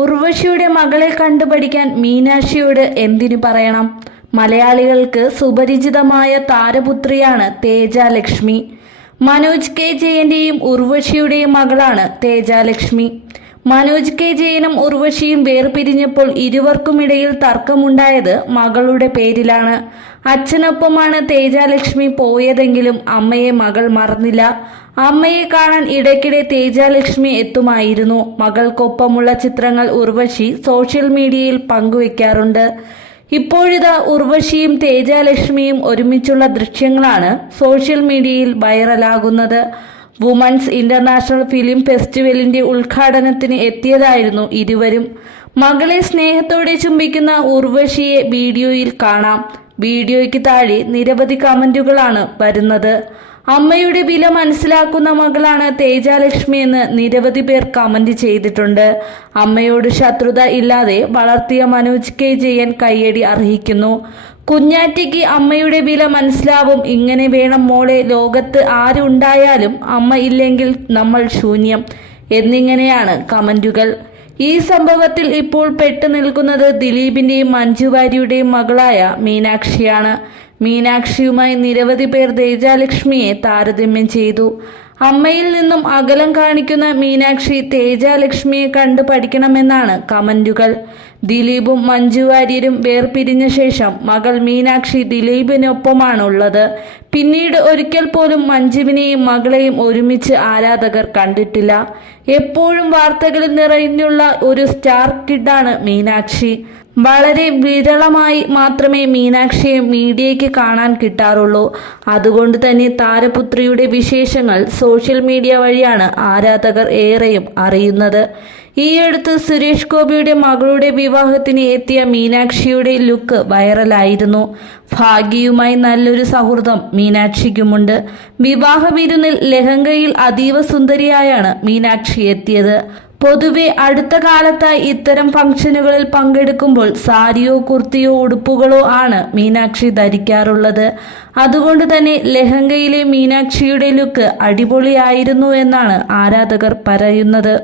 ഉർവശിയുടെ മകളെ കണ്ടുപഠിക്കാൻ മീനാക്ഷിയോട് എന്തിനു പറയണം? മലയാളികൾക്ക് സുപരിചിതമായ താരപുത്രിയാണ് തേജാലക്ഷ്മി മനോജ് കെ ജയന്റെയും ഉർവശിയുടെയും മകളാണ് തേജ ലക്ഷ്മി. മനോജ് കെ ജയനും ഉർവശിയും വേർപിരിഞ്ഞപ്പോൾ ഇരുവർക്കുമിടയിൽ തർക്കമുണ്ടായത് മകളുടെ പേരിലാണ്. അച്ഛനൊപ്പമാണ് തേജാലക്ഷ്മി പോയതെങ്കിലും അമ്മയെ മകൾ മറന്നില്ല. അമ്മയെ കാണാൻ ഇടയ്ക്കിടെ തേജാലക്ഷ്മി എത്തുമായിരുന്നു. മകൾക്കൊപ്പമുള്ള ചിത്രങ്ങൾ ഉർവശി സോഷ്യൽ മീഡിയയിൽ പങ്കുവെക്കാറുണ്ട്. ഇപ്പോഴിതാ ഉർവശിയും തേജാലക്ഷ്മിയും ഒരുമിച്ചുള്ള ദൃശ്യങ്ങളാണ് സോഷ്യൽ മീഡിയയിൽ വൈറലാകുന്നത്. വുമൺസ് ഇന്റർനാഷണൽ ഫിലിം ഫെസ്റ്റിവലിന്റെ ഉദ്ഘാടനത്തിന് എത്തിയതായിരുന്നു ഇരുവരും. മകളെ സ്നേഹത്തോടെ ചുംബിക്കുന്ന ഉർവശിയെ വീഡിയോയിൽ കാണാം. വീഡിയോയ്ക്ക് താഴെ നിരവധി കമന്റുകളാണ് വരുന്നത്. അമ്മയുടെ വില മനസ്സിലാക്കുന്ന മകളാണ് തേജാലക്ഷ്മി എന്ന് നിരവധി പേർ കമന്റ് ചെയ്തിട്ടുണ്ട്. അമ്മയോട് ശത്രുത ഇല്ലാതെ വളർത്തിയ മനോജ് കെ ജയൻ കയ്യടി അർഹിക്കുന്നു. കുഞ്ഞാറ്റിക്ക് അമ്മയുടെ വില മനസ്സിലാവും. ഇങ്ങനെ വേണം മോളെ. ലോകത്ത് ആരുണ്ടായാലും അമ്മ ഇല്ലെങ്കിൽ നമ്മൾ ശൂന്യം. എന്നിങ്ങനെയാണ് കമന്റുകൾ. ഈ സംഭവത്തിൽ ഇപ്പോൾ പെട്ടു നിൽക്കുന്നത് ദിലീപിന്റെയും മഞ്ജു വാര്യരുടെയും മകളായ മീനാക്ഷിയാണ്. മീനാക്ഷിയുമായി നിരവധി പേർ ദേജാലക്ഷ്മിയെ താരതമ്യം ചെയ്തു. അമ്മയിൽ നിന്നും അകലം കാണിക്കുന്ന മീനാക്ഷി തേജാലക്ഷ്മിയെ കണ്ടു പഠിക്കണമെന്നാണ് കമന്റുകൾ. ദിലീപും മഞ്ജു വാര്യരും വേർപിരിഞ്ഞ ശേഷം മകൾ മീനാക്ഷി ദിലീപിനൊപ്പമാണുള്ളത്. പിന്നീട് ഒരിക്കൽ പോലും മഞ്ജുവിനെയും മകളെയും ഒരുമിച്ച് ആരാധകർ കണ്ടിട്ടില്ല. എപ്പോഴും വാർത്തകളിൽ നിറഞ്ഞുള്ള ഒരു സ്റ്റാർ കിഡാണ് മീനാക്ഷി. വളരെ വിരളമായി മാത്രമേ മീനാക്ഷിയെ മീഡിയയ്ക്ക് കാണാൻ കിട്ടാറുള്ളൂ. അതുകൊണ്ട് തന്നെ താരപുത്രിയുടെ വിശേഷങ്ങൾ സോഷ്യൽ മീഡിയ വഴിയാണ് ആരാധകർ ഏറെയും അറിയുന്നത്. ഈയടുത്ത് സുരേഷ് ഗോപിയുടെ മകളുടെ വിവാഹത്തിന് എത്തിയ മീനാക്ഷിയുടെ ലുക്ക് വൈറലായിരുന്നു. ഭാഗ്യയുമായി നല്ലൊരു സൗഹൃദം മീനാക്ഷിക്കുമുണ്ട്. വിവാഹ വിരുന്നിൽ ലഹങ്കയിൽ അതീവ സുന്ദരിയായാണ് മീനാക്ഷി എത്തിയത്. പൊതുവെ അടുത്ത കാലത്തായി ഇത്തരം ഫംഗ്ഷനുകളിൽ പങ്കെടുക്കുമ്പോൾ സാരിയോ കുർത്തിയോ ഉടുപ്പുകളോ ആണ് മീനാക്ഷി ധരിക്കാറുള്ളത്. അതുകൊണ്ട് തന്നെ ലഹങ്കയിലെ മീനാക്ഷിയുടെ ലുക്ക് അടിപൊളിയായിരുന്നു എന്നാണ് ആരാധകർ പറയുന്നത്.